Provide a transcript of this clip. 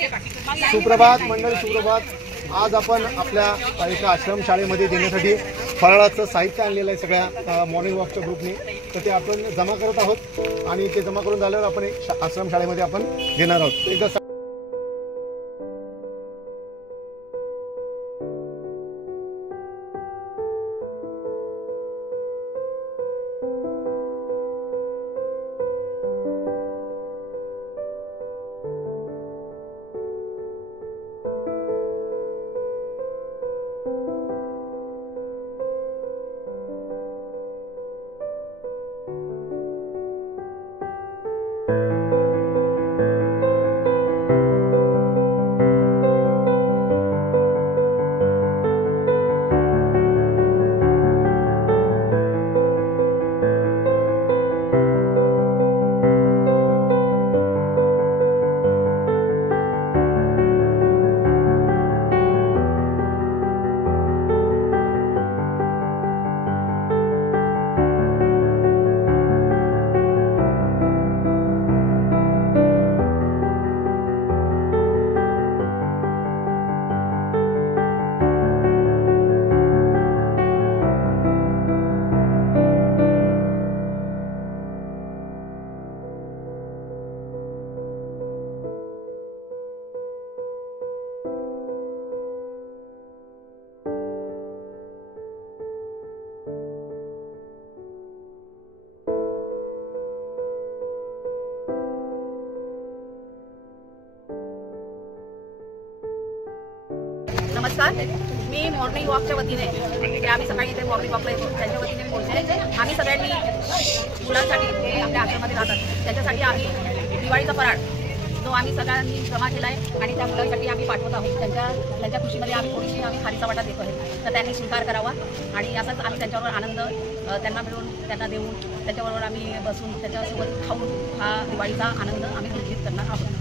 सुप्रभात मंडळी, सुप्रभात। आज आपण आपल्या एका आश्रम शाळेमध्ये देण्यासाठी फराळाचं साहित्य आणलेलं आहे सगळ्या मॉर्निंग वॉकच्या ग्रुपने। तर ते आपण जमा करत आहोत आणि ते जमा करून झाल्यावर आपण एक आश्रम शाळेमध्ये आपण देणार आहोत। एकदा नमस्कार, मी मॉर्निंग वॉकच्या वतीने आम्ही सकाळी इथे मॉर्निंग वॉकला येतो त्यांच्या वतीने मी बोलते। आम्ही सगळ्यांनी मुलांसाठी आपल्या आश्रमामध्ये राहतात त्याच्यासाठी आम्ही दिवाळीचा फराळ जो आम्ही सगळ्यांनी जमा केला आहे आणि त्या मुलांसाठी आम्ही पाठवत आहोत। त्यांच्या खुशीमध्ये आम्ही थोडीशी खारीचा वाटा देतो आहे, तर त्यांनी स्वीकार करावा आणि असाच आम्ही त्यांच्याबरोबर आनंद त्यांना मिळून त्यांना देऊन त्याच्याबरोबर आम्ही बसून त्याच्यासोबत खाऊन हा दिवाळीचा आनंद आम्ही घोषित करणार आहोत।